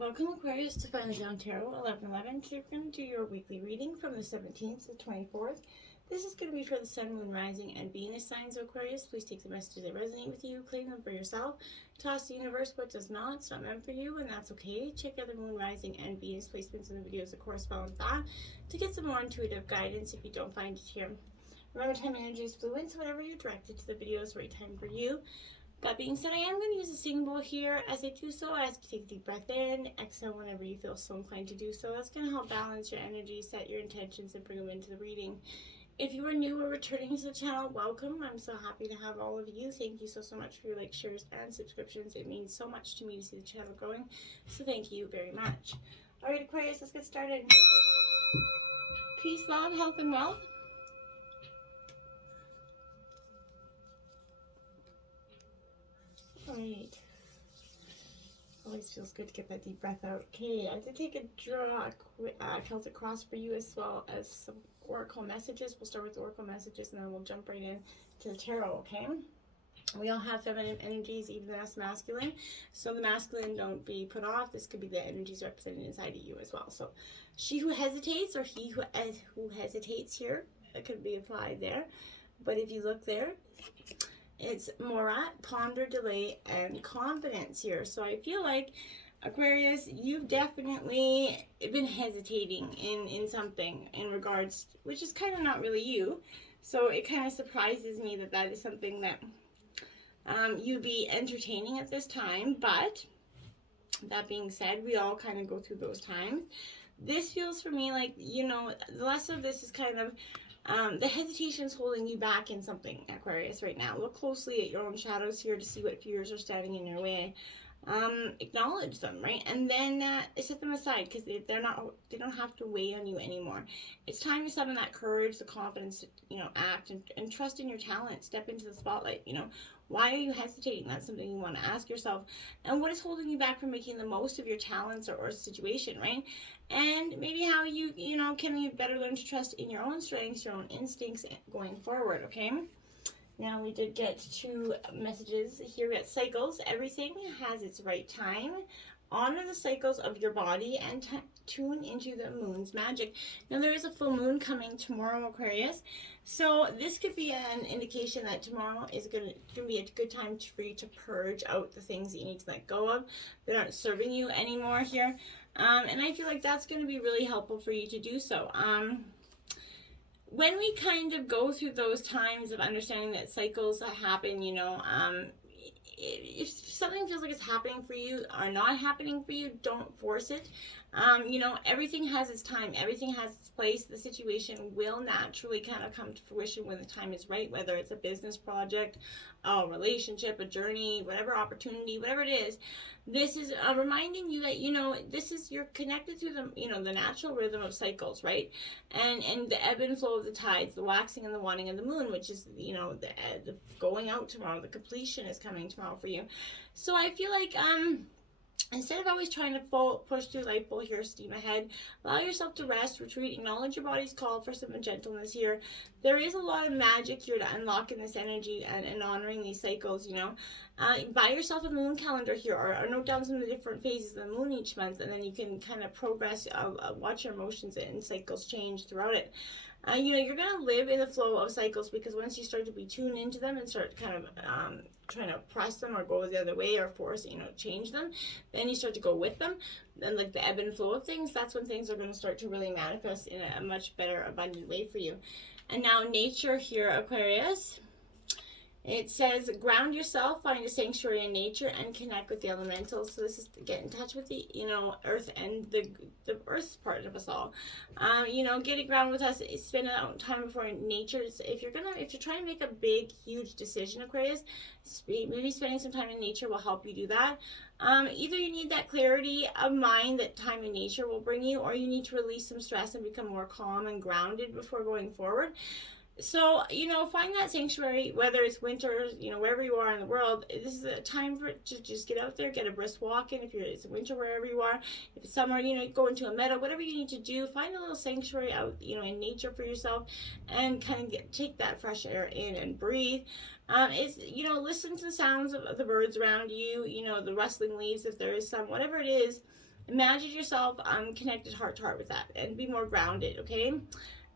Welcome Aquarius to Finally Down Tarot 11/11. Today we're going to do your weekly reading from the 17th to the 24th. This is going to be for the Sun, Moon, Rising, and Venus signs of Aquarius. Please take the messages that resonate with you, claim them for yourself. Toss the universe what does not. It's not meant for you, and that's okay. Check out the Moon, Rising, and Venus placements in the videos that correspond with that to get some more intuitive guidance if you don't find it here. Remember, time and energy is fluid, so whatever you're directed to the video is the right time for you. That being said, I am going to use a singing bowl here. As I do so, I ask you to take a deep breath in, exhale whenever you feel so inclined to do so. That's going to help balance your energy, set your intentions, and bring them into the reading. If you are new or returning to the channel, welcome. I'm so happy to have all of you. Thank you so much for your likes, shares, and subscriptions. It means so much to me to see the channel growing, so thank you very much. All right, Aquarius, let's get started. Peace, love, health, and wealth. Alright. Always feels good to get that deep breath out. Okay, I did take a draw Celtic cross for you as well as some oracle messages. We'll start with the oracle messages and then we'll jump right in to the tarot, okay? We all have feminine energies, even us masculine. So the masculine, don't be put off. This could be the energies represented inside of you as well. So she who hesitates or he who hesitates here, it could be applied there. But if you look there, it's Morat, ponder, delay, and confidence here. So I feel like, Aquarius, you've definitely been hesitating in something in regards, which is kind of not really you. So it kind of surprises me that that is something that you'd be entertaining at this time. But that being said, we all kind of go through those times. This feels for me like, you know, the less of this is kind of the hesitation is holding you back in something, Aquarius, right now. Look closely at your own shadows here to see what fears are standing in your way. Acknowledge them, right? And then set them aside because they don't have to weigh on you anymore. It's time to summon that courage, the confidence to, you know, act and trust in your talent. Step into the spotlight, you know. Why are you hesitating? That's something you want to ask yourself. And what is holding you back from making the most of your talents or situation, right? And maybe how you know, can you better learn to trust in your own strengths, your own instincts going forward, okay? Now we did get two messages here. We got cycles. Everything has its right time. Honor the cycles of your body and tune into the moon's magic. Now there is a full moon coming tomorrow, Aquarius. So this could be an indication that tomorrow is going to be a good time for you to purge out the things that you need to let go of that aren't serving you anymore here. And I feel like that's going to be really helpful for you to do so. When we kind of go through those times of understanding that cycles happen, you know, if something feels like it's happening for you or not happening for you, don't force it. You know, everything has its time. Everything has its place. The situation will naturally kind of come to fruition when the time is right, whether it's a business project, a relationship, a journey, whatever opportunity, whatever it is. This is reminding you that, you know, you're connected to the, you know, the natural rhythm of cycles, right? And the ebb and flow of the tides, the waxing and the waning of the moon, which is, you know, the going out tomorrow, the completion is coming tomorrow for you. So I feel like, instead of always trying to push through life full here, steam ahead, allow yourself to rest, retreat, acknowledge your body's call for some gentleness here. There is a lot of magic here to unlock in this energy and honoring these cycles, you know. Buy yourself a moon calendar here or note down some of the different phases of the moon each month, and then you can kind of progress, watch your emotions and cycles change throughout it. You know, you're going to live in the flow of cycles because once you start to be tuned into them and start kind of trying to press them or go the other way or force, you know, change them, then you start to go with them. Then like the ebb and flow of things, that's when things are going to start to really manifest in a much better, abundant way for you. And now nature here, Aquarius. It says, ground yourself, find a sanctuary in nature, and connect with the elementals. So this is to get in touch with the, you know, earth and the earth's part of us all. You know, getting grounded with us, spend time before nature. If you're trying to make a big, huge decision, Aquarius, maybe spending some time in nature will help you do that. Either you need that clarity of mind that time in nature will bring you, or you need to release some stress and become more calm and grounded before going forward. So, you know, find that sanctuary, whether it's winter, you know, wherever you are in the world. This is a time for to just get out there, get a brisk walk in. If it's winter, wherever you are. If it's summer, you know, go into a meadow, whatever you need to do. Find a little sanctuary out, you know, in nature for yourself and kind of take that fresh air in and breathe. You know, listen to the sounds of the birds around you, you know, the rustling leaves, if there is some, whatever it is Imagine yourself connected heart to heart with that, and be more grounded, okay?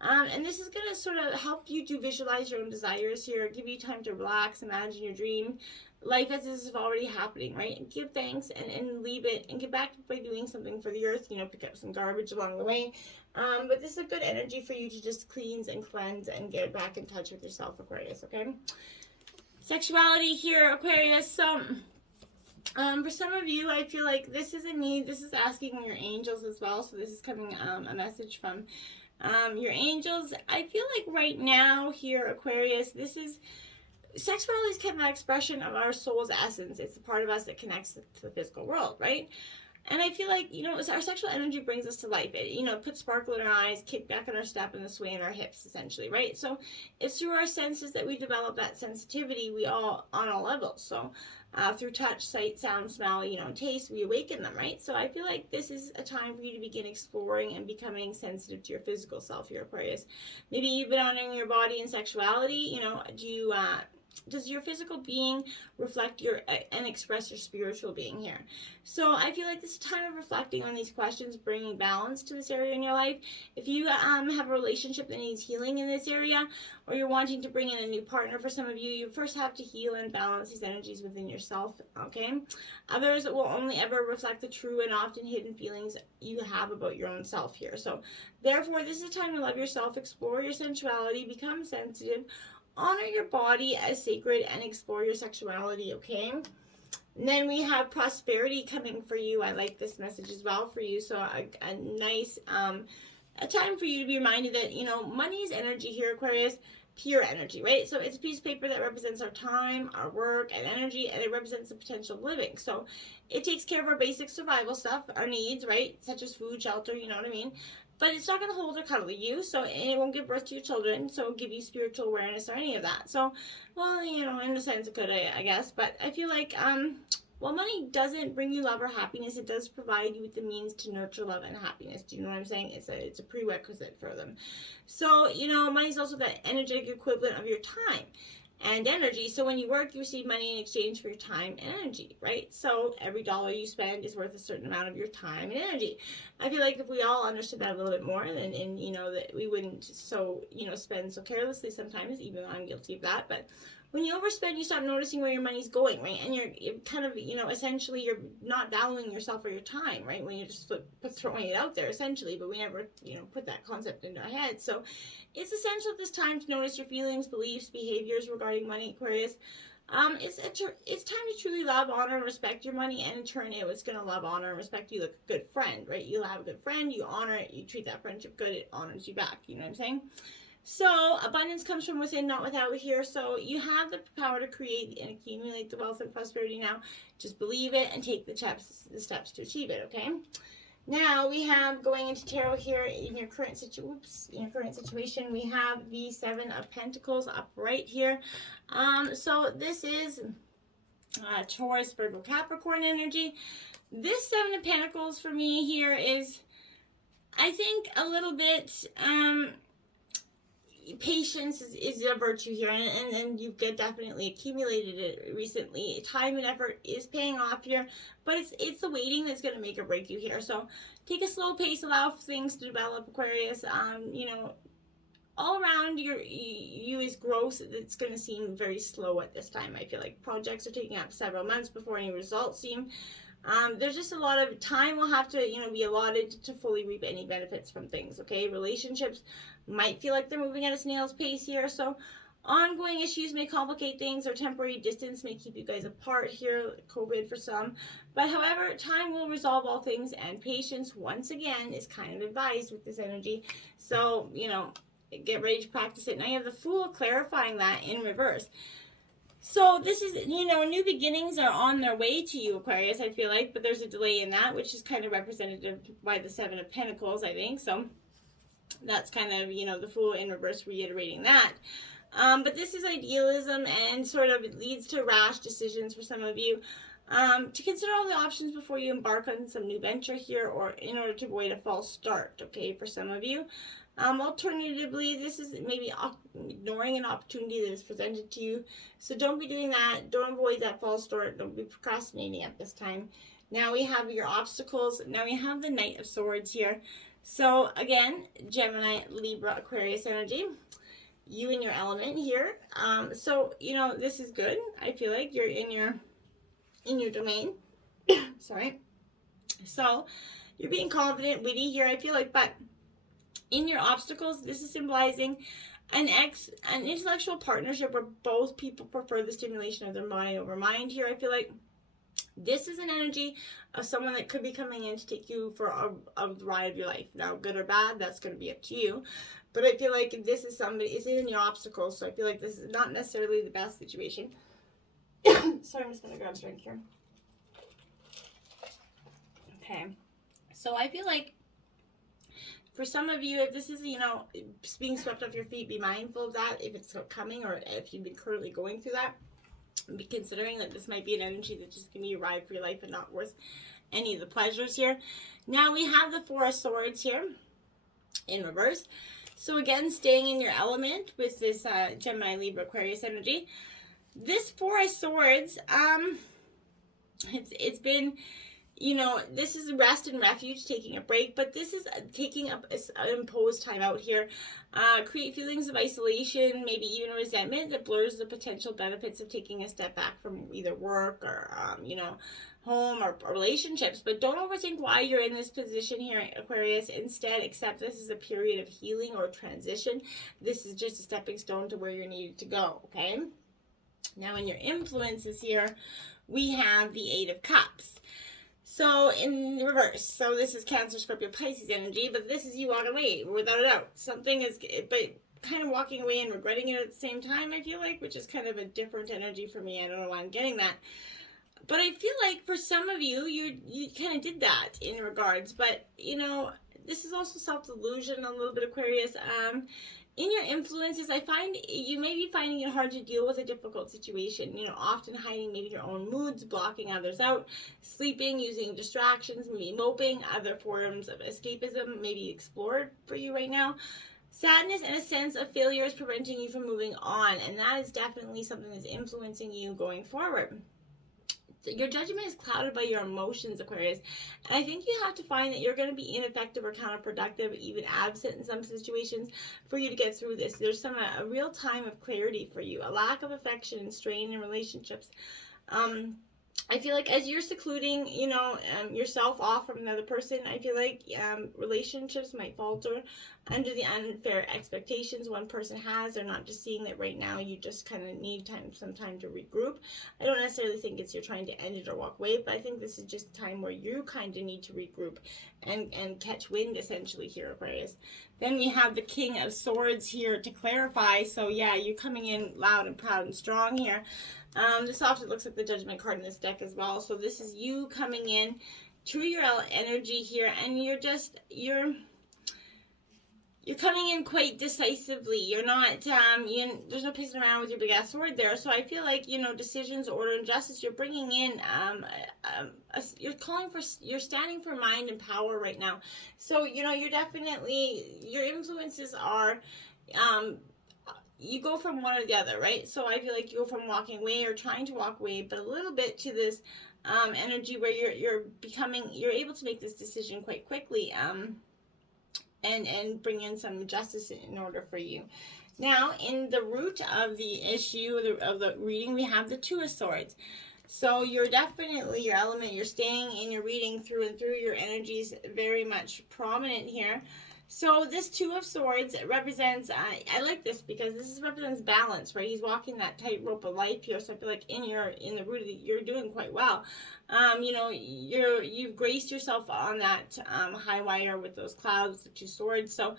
And this is going to sort of help you to visualize your own desires here, give you time to relax, imagine your dream life as this is already happening, right? And give thanks and leave it and get back by doing something for the earth, pick up some garbage along the way. But this is a good energy for you to just cleanse and cleanse and get back in touch with yourself, Aquarius, okay? Sexuality here, Aquarius. So, for some of you, I feel like this is a need. This is asking your angels as well. So this is coming a message from your angels. I feel like right now here, Aquarius, sexuality is kind of an expression of our soul's essence. It's a part of us that connects to the physical world, right? And I feel like, our sexual energy brings us to life. It, puts sparkle in our eyes, kick back in our step, and the sway in our hips, essentially, right? So it's through our senses that we develop that sensitivity, on all levels. So through touch, sight, sound, smell, and taste, we awaken them, right? So I feel like this is a time for you to begin exploring and becoming sensitive to your physical self here, Aquarius. Maybe you've been honoring your body and sexuality. Does your physical being reflect and express your spiritual being here? So I feel like this is a time of reflecting on these questions, bringing balance to this area in your life. If you have a relationship that needs healing in this area, or you're wanting to bring in a new partner for some of you, you first have to heal and balance these energies within yourself, okay? Others will only ever reflect the true and often hidden feelings you have about your own self here. So therefore, this is a time to love yourself, explore your sensuality, become sensitive, honor your body as sacred, and explore your sexuality, okay? And then we have prosperity coming for you. I like this message as well for you. So a nice, a time for you to be reminded that, money is energy here, Aquarius, pure energy, right? So it's a piece of paper that represents our time, our work, and energy, and it represents the potential of living. So it takes care of our basic survival stuff, our needs, right? Such as food, shelter, you know what I mean? But it's not going to hold or cuddle you, and it won't give birth to your children, so it'll give you spiritual awareness or any of that. So, well, in a sense it could, I guess, but I feel like, while money doesn't bring you love or happiness, it does provide you with the means to nurture love and happiness. Do you know what I'm saying? It's a prerequisite for them. So, money is also that energetic equivalent of your time and energy. So when you work, you receive money in exchange for your time and energy, right? So every dollar you spend is worth a certain amount of your time and energy. I feel like if we all understood that a little bit more, and that we wouldn't spend so carelessly sometimes, even though I'm guilty of that. But when you overspend, you stop noticing where your money's going, right? And you're kind of, essentially you're not valuing yourself or your time, right? When you're just throwing it out there, essentially, but we never, put that concept into our heads. So it's essential at this time to notice your feelings, beliefs, behaviors regarding money, Aquarius. It's time to truly love, honor, and respect your money, and in turn, it's going to love, honor, and respect you like a good friend, right? You'll have a good friend, you honor it, you treat that friendship good, it honors you back, you know what I'm saying? So abundance comes from within, not without here. So you have the power to create and accumulate the wealth and prosperity now. Just believe it and take the steps to achieve it, okay? Now we have, going into tarot here, in your current situation, we have the Seven of Pentacles up right here. So this is Taurus, Virgo, Capricorn energy. This Seven of Pentacles for me here is, I think, a little bit, patience is a virtue here, and you've definitely accumulated it recently. Time and effort is paying off here, but it's the waiting that's going to make or break you here. So take a slow pace, allow things to develop, Aquarius. All around you is growth. It's going to seem very slow at this time. I feel like projects are taking up several months before any results seem. There's just a lot of time will have to, be allotted to fully reap any benefits from things, okay? Relationships might feel like they're moving at a snail's pace here, so ongoing issues may complicate things, or temporary distance may keep you guys apart here, COVID for some. But however, time will resolve all things, and patience, once again, is kind of advised with this energy. So, get ready to practice it. Now you have the Fool clarifying that in reverse. So this is, new beginnings are on their way to you, Aquarius, I feel like, but there's a delay in that, which is kind of representative by the Seven of Pentacles, I think. So that's kind of, the Fool in reverse reiterating that. But this is idealism, and sort of it leads to rash decisions for some of you. To consider all the options before you embark on some new venture here, or in order to avoid a false start, okay, for some of you. Alternatively, this is maybe ignoring an opportunity that is presented to you. So don't be doing that. Don't avoid that false start. Don't be procrastinating at this time. Now we have your obstacles. Now we have the Knight of Swords here. So again, Gemini, Libra, Aquarius energy. You in your element here. So, you know, this is good. I feel like you're in your domain. Sorry. So, you're being confident, witty here, I feel like, but in your obstacles, this is symbolizing an intellectual partnership where both people prefer the stimulation of their mind over mind here. I feel like this is an energy of someone that could be coming in to take you for a ride of your life. Now, good or bad, that's going to be up to you. But I feel like this is somebody, it's in your obstacles, so I feel like this is not necessarily the best situation. Sorry, I'm just going to grab a drink here. Okay. So I feel like for some of you, if this is, you know, being swept off your feet, be mindful of that if it's coming or if you've been currently going through that. Be considering that this might be an energy that's just going to be a ride for your life and not worth any of the pleasures here. Now we have the Four of Swords here in reverse. So again, staying in your element with this Gemini, Libra, Aquarius energy. This Four of Swords, it's been, you know, this is rest and refuge, taking a break, but this is taking up an imposed time out here. Create feelings of isolation, maybe even resentment that blurs the potential benefits of taking a step back from either work or, you know, home or relationships. But don't overthink why you're in this position here, Aquarius. Instead, accept this as a period of healing or transition. This is just a stepping stone to where you're needed to go, okay? Now, in your influences here, we have the Eight of Cups. So, in reverse, so this is Cancer, Scorpio, Pisces energy, but this is you walking away, without a doubt. Something is, but kind of walking away and regretting it at the same time, I feel like, which is kind of a different energy for me. I don't know why I'm getting that. But I feel like for some of you, you kind of did that in regards. But, you know, this is also self-delusion a little bit, Aquarius. In your influences, I find you may be finding it hard to deal with a difficult situation. You know, often hiding maybe your own moods, blocking others out, sleeping, using distractions, maybe moping, other forms of escapism may be explored for you right now. Sadness and a sense of failure is preventing you from moving on, and that is definitely something that's influencing you going forward. Your judgment is clouded by your emotions, Aquarius. And I think you have to find that you're going to be ineffective or counterproductive, even absent in some situations, for you to get through this. There's a real time of clarity for you, a lack of affection and strain in relationships. I feel like as you're secluding, you know, yourself off from another person, I feel like relationships might falter under the unfair expectations one person has. They're not just seeing that right now you just kind of need some time to regroup. I don't necessarily think it's you're trying to end it or walk away, but I think this is just a time where you kind of need to regroup and catch wind, essentially, here, Aquarius. Then we have the King of Swords here to clarify. So, yeah, you're coming in loud and proud and strong here. This often looks like the Judgment card in this deck as well. So this is you coming in to your energy here, and you're coming in quite decisively. You're not, there's no pissing around with your big ass sword there. So I feel like, you know, decisions, order, and justice, you're bringing in, you're standing for mind and power right now. So, you know, you're definitely, your influences are, you go from one or the other, right? So I feel like you go from walking away or trying to walk away, but a little bit to this energy where you're able to make this decision quite quickly, and bring in some justice in order for you. Now, in the root of the issue of the reading, we have the Two of Swords. So you're definitely your element. You're staying in your reading through and through. Your energy is very much prominent here. So this Two of Swords represents, I like this because this represents balance, right? He's walking that tightrope of life here. So I feel like in the root of it, you're doing quite well. You know, you've graced yourself on that high wire with those clouds, the two swords. So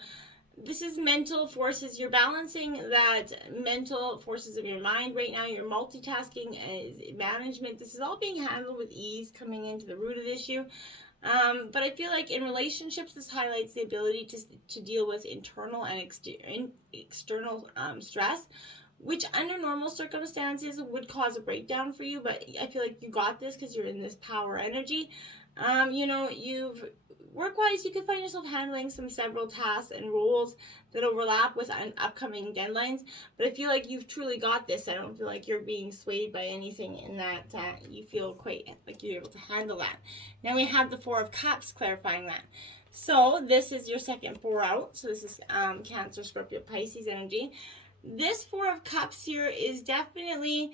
this is mental forces. You're balancing that mental forces of your mind right now. You're multitasking, management. This is all being handled with ease, coming into the root of the issue. But I feel like in relationships, this highlights the ability to deal with internal and external stress, which under normal circumstances would cause a breakdown for you. But I feel like you got this because you're in this power energy. You know, you've work-wise, you could find yourself handling several tasks and roles that overlap with upcoming deadlines. But I feel like you've truly got this. I don't feel like you're being swayed by anything in that. You feel quite like you're able to handle that. Now we have the Four of Cups clarifying that. So this is your second 4 out. So this is Cancer, Scorpio, Pisces energy. This Four of Cups here is definitely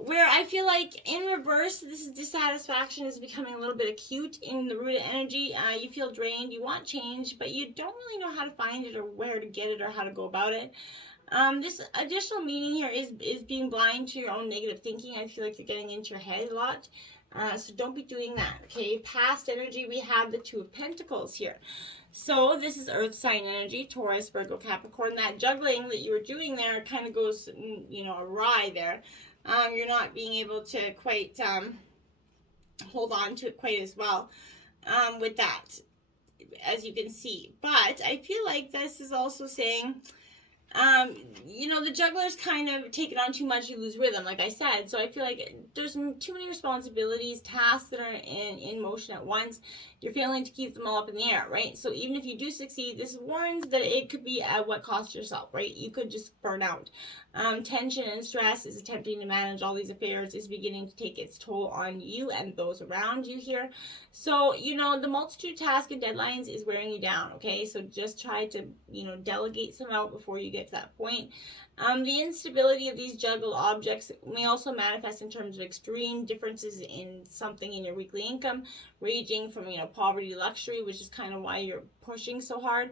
where I feel like in reverse, this is dissatisfaction is becoming a little bit acute in the root energy. You feel drained, you want change, but you don't really know how to find it or where to get it or how to go about it. This additional meaning here is being blind to your own negative thinking. I feel like you're getting into your head a lot. So don't be doing that, okay? Past energy, we have the Two of Pentacles here. So this is earth sign energy, Taurus, Virgo, Capricorn. That juggling that you were doing there kind of goes, awry there. You're not being able to quite hold on to it quite as well with that, as you can see. But I feel like this is also saying, the juggler's kind of take it on too much, you lose rhythm, like I said. So I feel like there's too many responsibilities, tasks that are in motion at once. You're failing to keep them all up in the air, right? So even if you do succeed, this warns that it could be at what cost yourself, right? You could just burn out. Tension and stress is attempting to manage all these affairs is beginning to take its toll on you and those around you here. So, the multitude of tasks and deadlines is wearing you down, okay? So just try to, delegate some out before you get to that point. The instability of these juggled objects may also manifest in terms of extreme differences in something in your weekly income, ranging from, poverty to luxury, which is kind of why you're pushing so hard.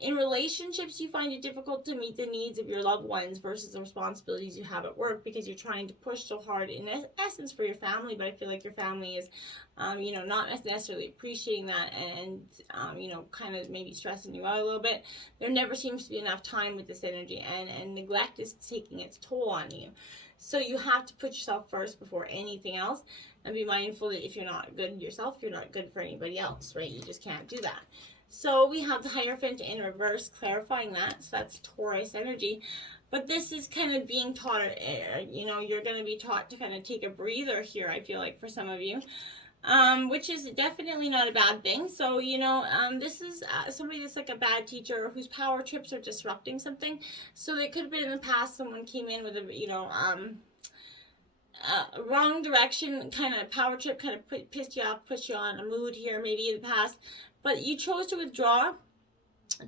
In relationships, you find it difficult to meet the needs of your loved ones versus the responsibilities you have at work because you're trying to push so hard in essence for your family, but I feel like your family is, not necessarily appreciating that and, kind of maybe stressing you out a little bit. There never seems to be enough time with this energy and neglect is taking its toll on you. So you have to put yourself first before anything else and be mindful that if you're not good yourself, you're not good for anybody else, right? You just can't do that. So we have the Hierophant in reverse clarifying that. So that's Taurus energy. But this is kind of being taught, you're going to be taught to kind of take a breather here, I feel like, for some of you. Which is definitely not a bad thing. So, this is somebody that's like a bad teacher whose power trips are disrupting something. So it could have been in the past someone came in with a, wrong direction, kind of power trip, kind of pissed you off, put you on a mood here maybe in the past. But you chose to withdraw,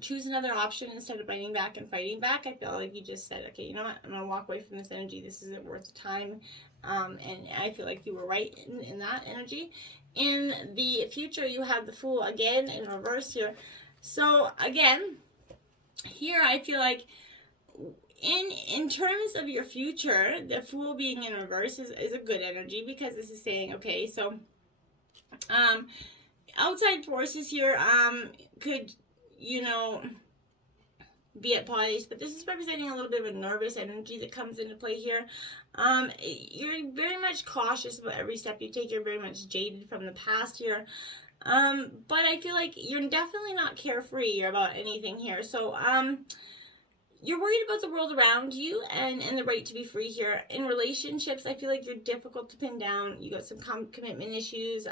choose another option instead of biting back and fighting back. I feel like you just said, okay, you know what? I'm going to walk away from this energy. This isn't worth the time. And I feel like you were right in that energy. In the future, you have the Fool again in reverse here. So again, here I feel like in terms of your future, the Fool being in reverse is a good energy because this is saying, okay, so outside forces here could, be at place, but this is representing a little bit of a nervous energy that comes into play here. You're very much cautious about every step you take. You're very much jaded from the past here. But I feel like you're definitely not carefree about anything here. So, you're worried about the world around you and the right to be free here. In relationships, I feel like you're difficult to pin down. You got some commitment issues,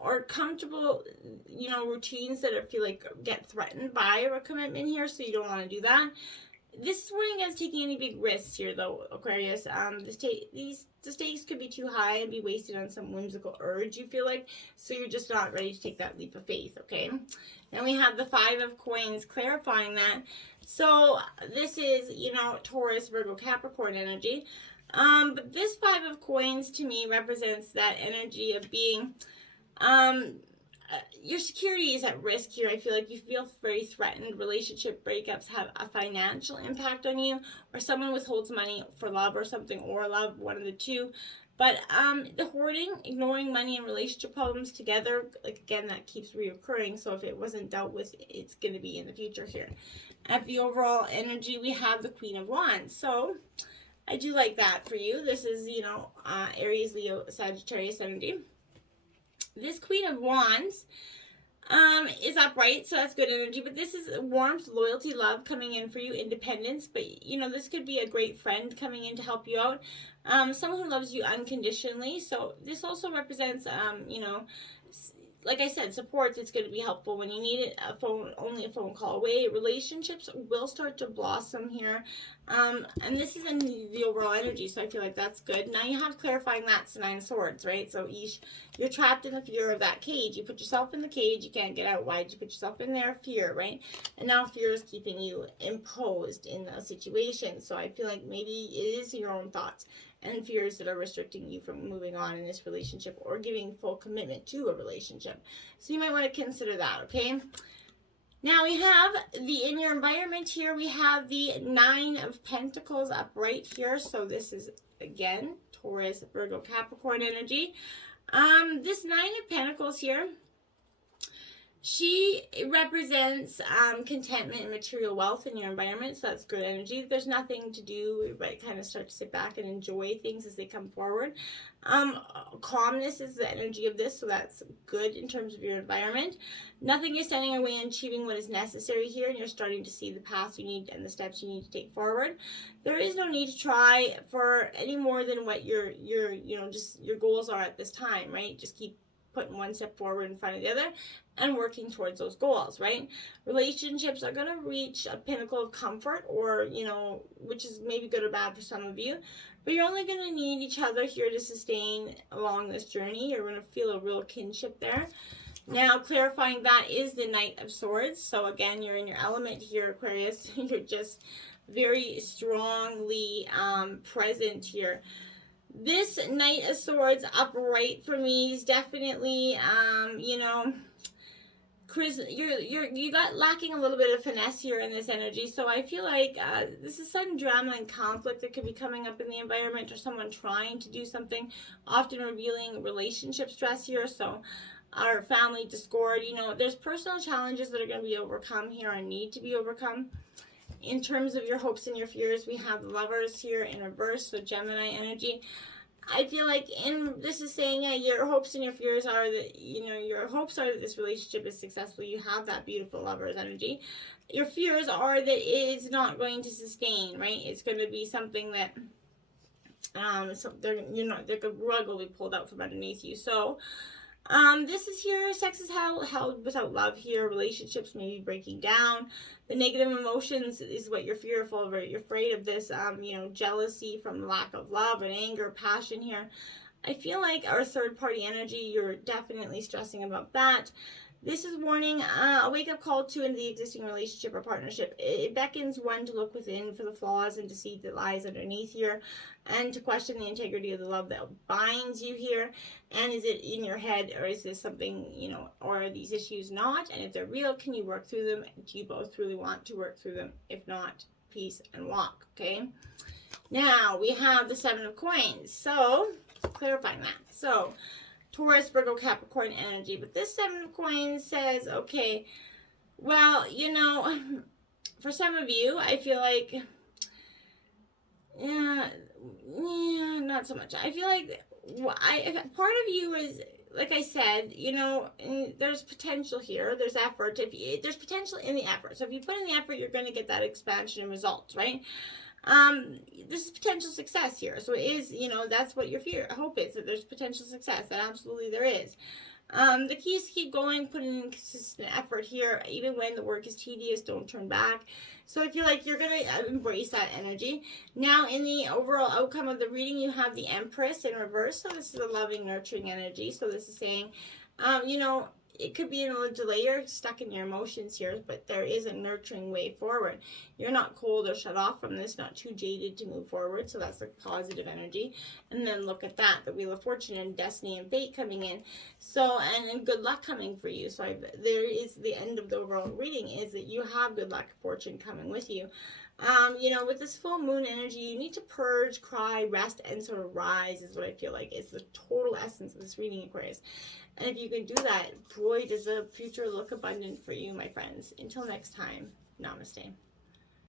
or comfortable, routines that I feel like get threatened by a commitment here, so you don't want to do that. This is warning against taking any big risks here, though, Aquarius. The stakes could be too high and be wasted on some whimsical urge, you feel like, so you're just not ready to take that leap of faith, okay? Then we have the Five of Coins clarifying that. So this is, Taurus, Virgo, Capricorn energy. But this Five of Coins to me represents that energy of being, your security is at risk here. I feel like you feel very threatened. Relationship breakups have a financial impact on you, or someone withholds money for love or something, or love, one of the two. But the hoarding, ignoring money and relationship problems together, like again, that keeps reoccurring. So if it wasn't dealt with, it's going to be in the future here. At the overall energy, we have the Queen of Wands. So I do like that for you. This is, Aries, Leo, Sagittarius energy. This Queen of Wands is upright, so that's good energy. But this is warmth, loyalty, love coming in for you, independence. But, this could be a great friend coming in to help you out. Someone who loves you unconditionally. So this also represents, like I said, support is going to be helpful when you need it. Only a phone call away. Relationships will start to blossom here. And this is in the overall energy, so I feel like that's good. Now you have clarifying that's the 9 of Swords, right? So you're trapped in the fear of that cage. You put yourself in the cage, you can't get out. Why did you put yourself in there? Fear, right? And now fear is keeping you imposed in a situation. So I feel like maybe it is your own thoughts and fears that are restricting you from moving on in this relationship or giving full commitment to a relationship. So you might want to consider that, okay? Now we have in your environment here, we have the 9 of Pentacles up right here. So this is, again, Taurus, Virgo, Capricorn energy. This 9 of Pentacles here, she represents contentment and material wealth in your environment, so that's good energy. There's nothing to do but kind of start to sit back and enjoy things as they come forward. Calmness is the energy of this, so that's good in terms of your environment. Nothing is standing in your way in achieving what is necessary here, and you're starting to see the path you need and the steps you need to take forward. There is no need to try for any more than what your goals are at this time, right? Just keep putting one step forward in front of the other and working towards those goals, right? Relationships are going to reach a pinnacle of comfort, or, which is maybe good or bad for some of you, but you're only going to need each other here to sustain along this journey. You're going to feel a real kinship there. Now, clarifying that is the Knight of Swords. So again, you're in your element here, Aquarius. You're just very strongly present here. This Knight of Swords upright for me is definitely, Chris, you got lacking a little bit of finesse here in this energy. So I feel like this is sudden drama and conflict that could be coming up in the environment, or someone trying to do something, often revealing relationship stress here. So our family discord, there's personal challenges that are going to be overcome here and need to be overcome. In terms of your hopes and your fears, we have the Lovers here in reverse, so Gemini energy. I feel like this is saying your hopes and your fears are that, your hopes are that this relationship is successful. You have that beautiful Lovers energy. Your fears are that it is not going to sustain, right? It's going to be something that, the rug will be pulled out from underneath you. So, this is here, sex is held without love here. Relationships may be breaking down. The negative emotions is what you're fearful of, or you're afraid of this, jealousy from lack of love and anger, passion here. I feel like our third party energy, you're definitely stressing about that. This is warning a wake-up call to into the existing relationship or partnership. It beckons one to look within for the flaws and deceit that lies underneath here, and to question the integrity of the love that binds you here. And is it in your head, or is this something, or are these issues not? And if they're real, can you work through them? Do you both really want to work through them? If not, peace and walk, okay? Now, we have the 7 of Coins. So, clarifying that. So, Taurus, Virgo, Capricorn energy. But this 7 of Coins says, okay, well, for some of you, I feel like, not so much. I feel like part of you is, like I said, there's potential here. There's effort. There's potential in the effort. So if you put in the effort, you're going to get that expansion and results, right? This is potential success here. So it is, that's what your hope is, that there's potential success. That absolutely there is. The key is to keep going, put in consistent effort here. Even when the work is tedious, don't turn back. So I feel like you're going to embrace that energy. Now, in the overall outcome of the reading, you have the Empress in reverse. So this is a loving, nurturing energy. So this is saying, it could be in a delay. You're stuck in your emotions here, but there is a nurturing way forward. You're not cold or shut off from this, not too jaded to move forward. So that's a positive energy. And then look at that, the Wheel of Fortune and Destiny and Fate coming in. So, and good luck coming for you. So there is the end of the overall reading is that you have good luck, fortune coming with you. With this full moon energy, you need to purge, cry, rest, and sort of rise is what I feel like is the total essence of this reading, Aquarius. And if you can do that, boy, does the future look abundant for you, my friends. Until next time, namaste.